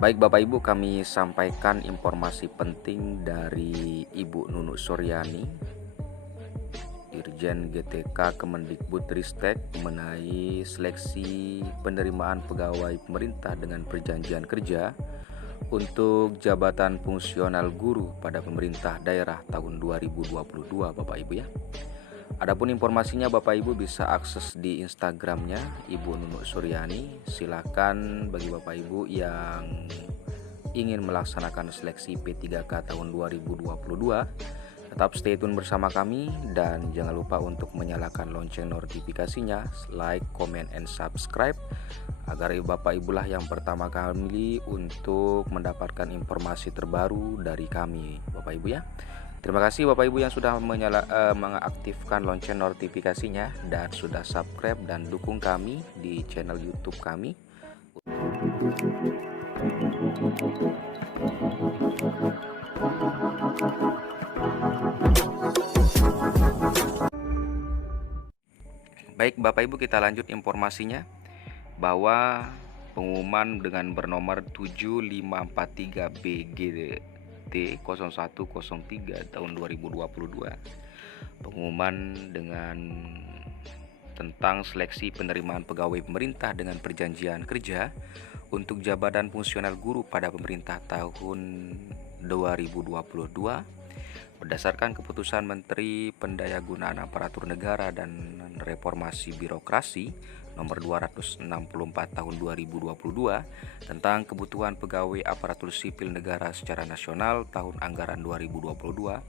Baik Bapak Ibu, kami sampaikan informasi penting dari Ibu Nunuk Suryani, Dirjen GTK Kemendikbudristek mengenai seleksi penerimaan pegawai pemerintah dengan perjanjian kerja untuk jabatan fungsional guru pada pemerintah daerah tahun 2022 Bapak Ibu ya. Adapun informasinya Bapak Ibu bisa akses di Instagramnya Ibu Nunuk Suryani. Silakan bagi Bapak Ibu yang ingin melaksanakan seleksi P3K tahun 2022, tetap stay tune bersama kami dan jangan lupa untuk menyalakan lonceng notifikasinya, like, comment, and subscribe agar Bapak Ibu lah yang pertama kali untuk mendapatkan informasi terbaru dari kami Bapak Ibu ya. Terima kasih Bapak Ibu yang sudah mengaktifkan lonceng notifikasinya dan sudah subscribe dan dukung kami di channel YouTube kami. Baik Bapak Ibu, kita lanjut informasinya bahwa pengumuman dengan bernomor 7543 BGT 0103 tahun 2022, pengumuman dengan tentang seleksi penerimaan pegawai pemerintah dengan perjanjian kerja untuk jabatan fungsional guru pada pemerintah tahun 2022 berdasarkan keputusan Menteri Pendayagunaan Aparatur Negara dan Reformasi Birokrasi nomor 264 tahun 2022 tentang kebutuhan pegawai aparatur sipil negara secara nasional tahun anggaran 2022,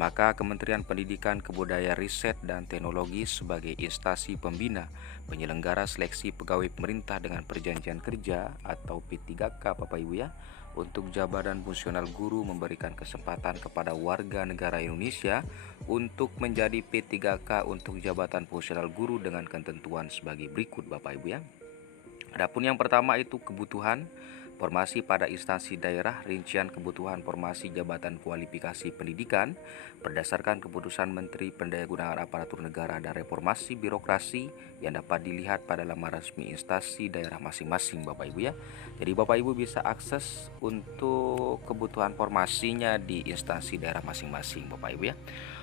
maka Kementerian Pendidikan, Kebudayaan, Riset dan Teknologi sebagai instansi pembina penyelenggara seleksi pegawai pemerintah dengan perjanjian kerja atau P3K Bapak Ibu ya, untuk jabatan fungsional guru memberikan kesempatan kepada warga negara Indonesia untuk menjadi P3K untuk jabatan fungsional guru dengan ketentuan sebagai berikut Bapak Ibu ya. Adapun yang pertama itu kebutuhan formasi pada instansi daerah, rincian kebutuhan formasi jabatan kualifikasi pendidikan berdasarkan keputusan Menteri Pendayagunaan Aparatur Negara dan Reformasi Birokrasi yang dapat dilihat pada laman resmi instansi daerah masing-masing Bapak Ibu ya. Jadi Bapak Ibu bisa akses untuk kebutuhan formasinya di instansi daerah masing-masing Bapak Ibu ya.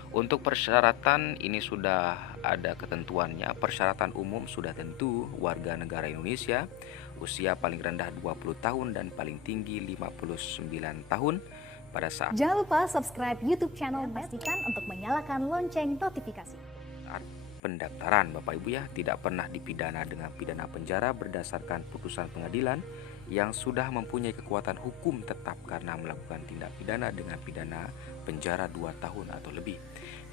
Untuk persyaratan ini sudah ada ketentuannya. Persyaratan umum sudah tentu warga negara Indonesia, usia paling rendah 20 tahun dan paling tinggi 59 tahun pada saat. Jangan lupa subscribe YouTube channel, pastikan untuk menyalakan lonceng notifikasi. Pendaftaran Bapak Ibu ya, tidak pernah dipidana dengan pidana penjara berdasarkan putusan pengadilan yang sudah mempunyai kekuatan hukum tetap karena melakukan tindak pidana dengan pidana penjara 2 tahun atau lebih.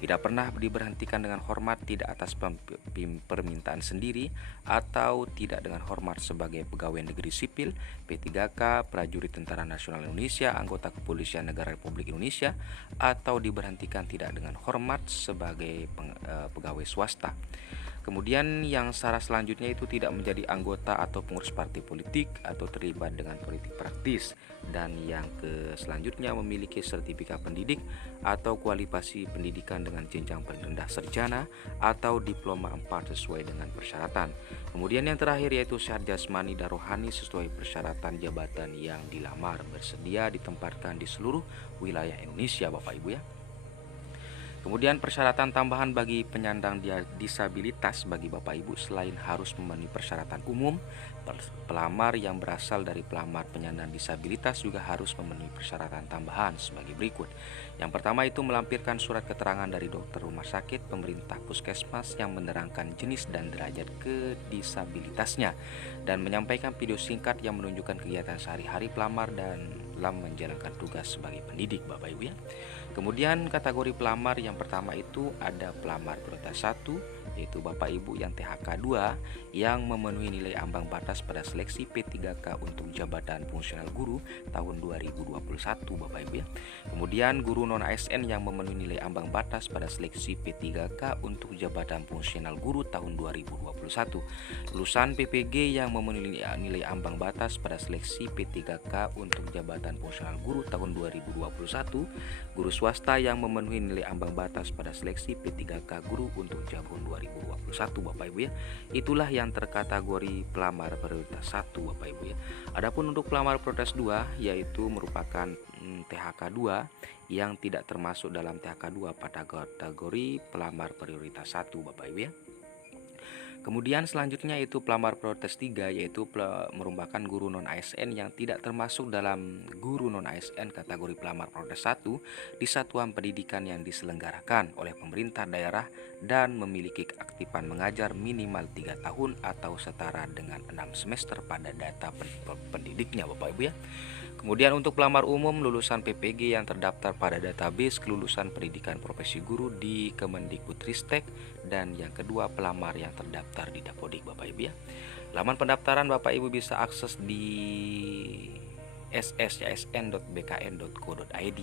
Tidak pernah diberhentikan dengan hormat tidak atas permintaan sendiri atau tidak dengan hormat sebagai pegawai negeri sipil, P3K, prajurit Tentara Nasional Indonesia, anggota Kepolisian Negara Republik Indonesia, atau diberhentikan tidak dengan hormat sebagai pegawai swasta. Kemudian yang syarat selanjutnya itu tidak menjadi anggota atau pengurus partai politik atau terlibat dengan politik praktis, dan yang selanjutnya memiliki sertifikat pendidik atau kualifikasi pendidikan dengan jenjang paling rendah sarjana atau diploma 4 sesuai dengan persyaratan. Kemudian yang terakhir yaitu sehat jasmani dan rohani sesuai persyaratan jabatan yang dilamar, bersedia ditempatkan di seluruh wilayah Indonesia Bapak Ibu ya. Kemudian persyaratan tambahan bagi penyandang disabilitas bagi Bapak Ibu selain harus memenuhi persyaratan umum, pelamar yang berasal dari pelamar penyandang disabilitas juga harus memenuhi persyaratan tambahan sebagai berikut. Yang pertama itu melampirkan surat keterangan dari dokter rumah sakit, pemerintah, puskesmas yang menerangkan jenis dan derajat kedisabilitasnya dan menyampaikan video singkat yang menunjukkan kegiatan sehari-hari pelamar dan dalam menjalankan tugas sebagai pendidik Bapak Ibu ya. Kemudian kategori pelamar yang pertama itu ada pelamar prioritas 1 yaitu Bapak Ibu yang THK 2 yang memenuhi nilai ambang batas pada seleksi P3K untuk jabatan fungsional guru tahun 2021 Bapak Ibu ya. Kemudian guru non ASN yang memenuhi nilai ambang batas pada seleksi P3K untuk jabatan fungsional guru tahun 2021. Lulusan PPG yang memenuhi nilai ambang batas pada seleksi P3K untuk jabatan fungsional guru tahun 2021. Guru swasta yang memenuhi nilai ambang batas pada seleksi P3K guru untuk tahun 2021. 2021 Bapak Ibu ya. Itulah yang terkategori pelamar prioritas 1 Bapak Ibu ya. Adapun untuk pelamar prioritas 2 yaitu merupakan THK 2 yang tidak termasuk dalam THK 2 pada kategori pelamar prioritas 1 Bapak Ibu ya. Kemudian selanjutnya itu pelamar prioritas 3 yaitu merupakan guru non ASN yang tidak termasuk dalam guru non ASN kategori pelamar prioritas 1 di satuan pendidikan yang diselenggarakan oleh pemerintah daerah dan memiliki keaktifan mengajar minimal 3 tahun atau setara dengan 6 semester pada data pendidiknya Bapak Ibu ya. Kemudian untuk pelamar umum lulusan PPG yang terdaftar pada database kelulusan pendidikan profesi guru di Kemendikbudristek, dan yang kedua pelamar yang terdaftar di Dapodik Bapak Ibu ya. Laman pendaftaran Bapak Ibu bisa akses di sscsn.bkn.co.id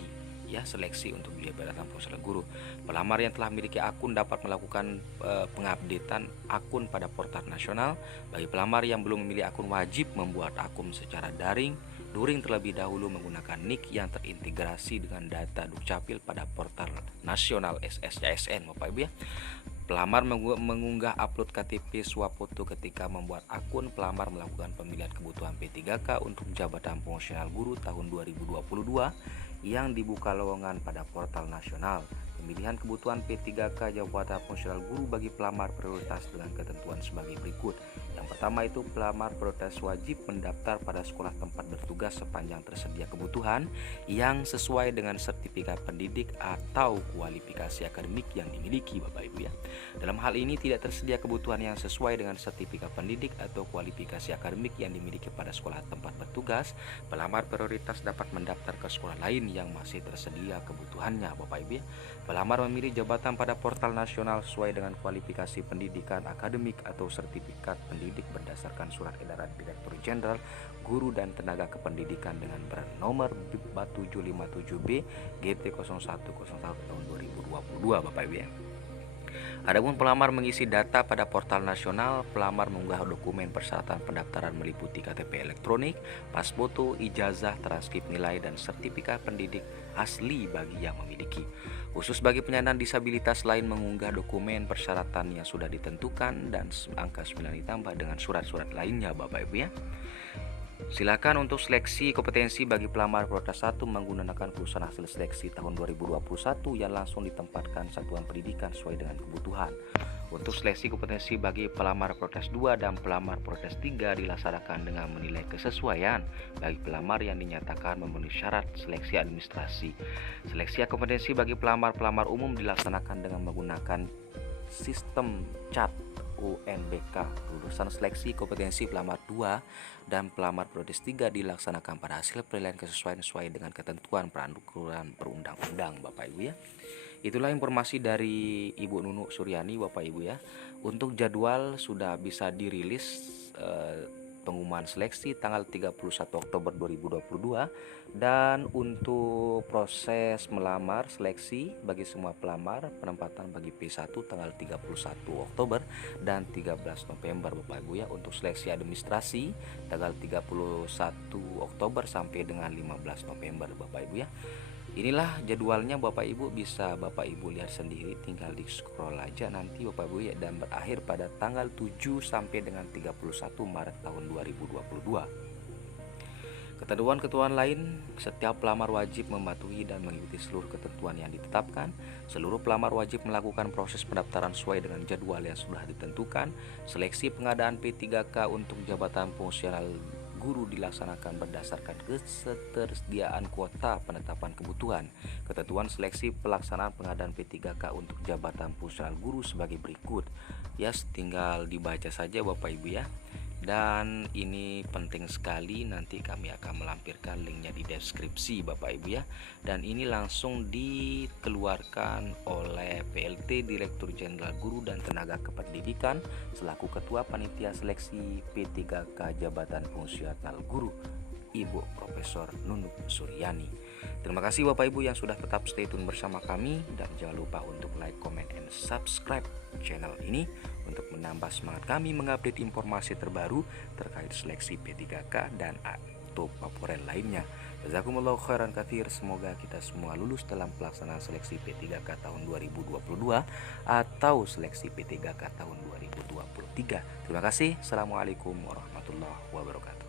ya, seleksi untuk jabatan fungsional guru. Pelamar yang telah memiliki akun dapat melakukan pengupdatean akun pada portal nasional. Bagi pelamar yang belum memiliki akun wajib membuat akun secara daring terlebih dahulu menggunakan NIK yang terintegrasi dengan data Dukcapil pada portal nasional SSCSN Bapak Ibu ya. Pelamar mengunggah upload KTP swafoto ketika membuat akun. Pelamar melakukan pemilihan kebutuhan P3K untuk jabatan fungsional guru tahun 2022 yang dibuka lowongan pada portal nasional. Pemilihan kebutuhan P3K jabatan fungsional guru bagi pelamar prioritas dengan ketentuan sebagai berikut. Yang pertama itu pelamar prioritas wajib mendaftar pada sekolah tempat bertugas sepanjang tersedia kebutuhan yang sesuai dengan sertifikat pendidik atau kualifikasi akademik yang dimiliki Bapak Ibu ya. Dalam hal ini tidak tersedia kebutuhan yang sesuai dengan sertifikat pendidik atau kualifikasi akademik yang dimiliki pada sekolah tempat bertugas, pelamar prioritas dapat mendaftar ke sekolah lain yang masih tersedia kebutuhannya Bapak Ibu ya. Pelamar memilih jabatan pada portal nasional sesuai dengan kualifikasi pendidikan akademik atau sertifikat pendidik berdasarkan surat edaran Direktur Jenderal Guru dan Tenaga Kependidikan dengan bernomor 757B GT0101 tahun 2022 Bapak Ibu ya. Adapun pelamar mengisi data pada portal nasional, pelamar mengunggah dokumen persyaratan pendaftaran meliputi KTP elektronik, pas foto, ijazah, transkrip nilai, dan sertifikat pendidik asli bagi yang memiliki. Khusus bagi penyandang disabilitas lain mengunggah dokumen persyaratan yang sudah ditentukan dan angka 9 ditambah dengan surat-surat lainnya Bapak Ibu ya. Silakan untuk seleksi kompetensi bagi pelamar prioritas 1 menggunakan kelulusan hasil seleksi tahun 2021 yang langsung ditempatkan satuan pendidikan sesuai dengan kebutuhan. Untuk seleksi kompetensi bagi pelamar prioritas 2 dan pelamar prioritas 3 dilaksanakan dengan menilai kesesuaian bagi pelamar yang dinyatakan memenuhi syarat seleksi administrasi. Seleksi kompetensi bagi pelamar umum dilaksanakan dengan menggunakan sistem CAT UNBK. Lulusan seleksi kompetensi pelamar 2 dan pelamar prioritas 3 dilaksanakan pada hasil penilaian kesesuaian sesuai dengan ketentuan peraturan perundang-undang Bapak Ibu ya. Itulah informasi dari Ibu Nunu Suryani Bapak Ibu ya. Untuk jadwal sudah bisa dirilis pengumuman seleksi tanggal 31 Oktober 2022, dan untuk proses melamar seleksi bagi semua pelamar penempatan bagi P1 tanggal 31 Oktober dan 13 November Bapak Ibu ya. Untuk seleksi administrasi tanggal 31 Oktober sampai dengan 15 November Bapak Ibu ya. Inilah jadwalnya Bapak Ibu, bisa Bapak Ibu lihat sendiri, tinggal di scroll aja nanti Bapak Ibu ya, dan berakhir pada tanggal 7 sampai dengan 31 Maret tahun 2022. Ketentuan-ketentuan lain, setiap pelamar wajib mematuhi dan mengikuti seluruh ketentuan yang ditetapkan. Seluruh pelamar wajib melakukan proses pendaftaran sesuai dengan jadwal yang sudah ditentukan. Seleksi pengadaan P3K untuk jabatan fungsional guru dilaksanakan berdasarkan ketersediaan kuota penetapan kebutuhan. Ketentuan seleksi pelaksanaan pengadaan P3K untuk jabatan fungsional guru sebagai berikut. Ya, tinggal dibaca saja Bapak Ibu ya. Dan ini penting sekali, nanti kami akan melampirkan linknya di deskripsi Bapak Ibu ya. Dan ini langsung dikeluarkan oleh PLT Direktur Jenderal Guru dan Tenaga Kependidikan selaku Ketua Panitia Seleksi P3K Jabatan Fungsional Guru, Ibu Profesor Nunu Suryani. Terima kasih Bapak Ibu yang sudah tetap stay tune bersama kami, dan jangan lupa untuk like, comment, and subscribe channel ini untuk menambah semangat kami mengupdate informasi terbaru terkait seleksi P3K dan foto favorit lainnya. Jazakumullahu khairan katsir. Semoga kita semua lulus dalam pelaksanaan seleksi P3K tahun 2022 atau seleksi P3K tahun 2023. Terima kasih. Assalamualaikum warahmatullahi wabarakatuh.